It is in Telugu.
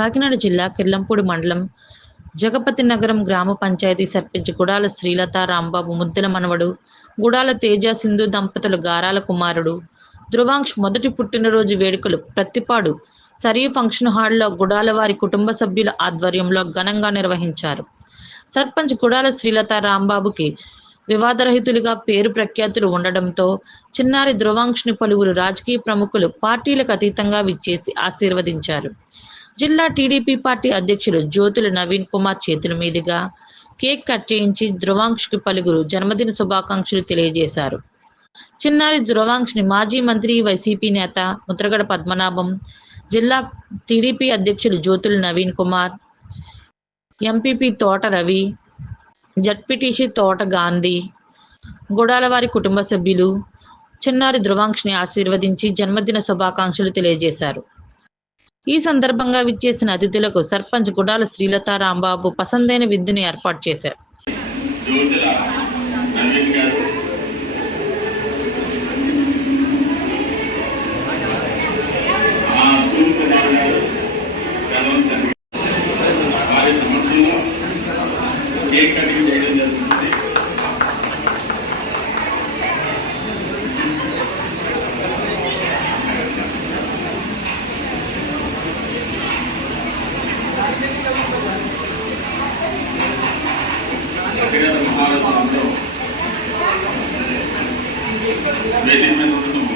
కాకినాడ జిల్లా కిర్లంపూడి మండలం జగపతి నగరం గ్రామ పంచాయతీ సర్పంచ్ గుడాల శ్రీలత రాంబాబు ముద్దుల మనవడు, గుడాల తేజ సింధు దంపతుల గారాల కుమారుడు ధ్రువాంక్ష్ మొదటి పుట్టినరోజు వేడుకలు ప్రత్తిపాడు సరీ ఫంక్షన్ హాల్లో గుడాల వారి కుటుంబ సభ్యుల ఆధ్వర్యంలో ఘనంగా నిర్వహించారు. సర్పంచ్ గుడాల శ్రీలత రాంబాబుకి వివాదరహితులుగా పేరు ప్రఖ్యాతులు ఉండడంతో చిన్నారి ధ్రువాంక్షని పలువురు రాజకీయ ప్రముఖులు పార్టీలకు అతీతంగా విచ్చేసి ఆశీర్వదించారు. జిల్లా టీడీపీ పార్టీ అధ్యక్షులు జ్యోతుల నవీన్ కుమార్ చేతుల మీదుగా కేక్ కట్ చేయించి ధ్రువాంక్షకి పలువురు జన్మదిన శుభాకాంక్షలు తెలియజేశారు. చిన్నారి ధ్రువాంక్షని మాజీ మంత్రి వైసీపీ నేత ముద్రగడ పద్మనాభం, జిల్లా టీడీపీ అధ్యక్షులు జ్యోతుల నవీన్ కుమార్, ఎంపీపీ తోట రవి, జడ్పీటీసీ తోట గాంధీ, గుడాల వారి కుటుంబ సభ్యులు చిన్నారి ధ్రువాంక్షని ఆశీర్వదించి జన్మదిన శుభాకాంక్షలు తెలియజేశారు. ఈ సందర్భంగా విచ్చేసిన అతిథులకు సర్పంచ్ గుడాల శ్రీలత రాంబాబు పసందైన విందును ఏర్పాటు చేశారు. వేదిక మీద ఉండటం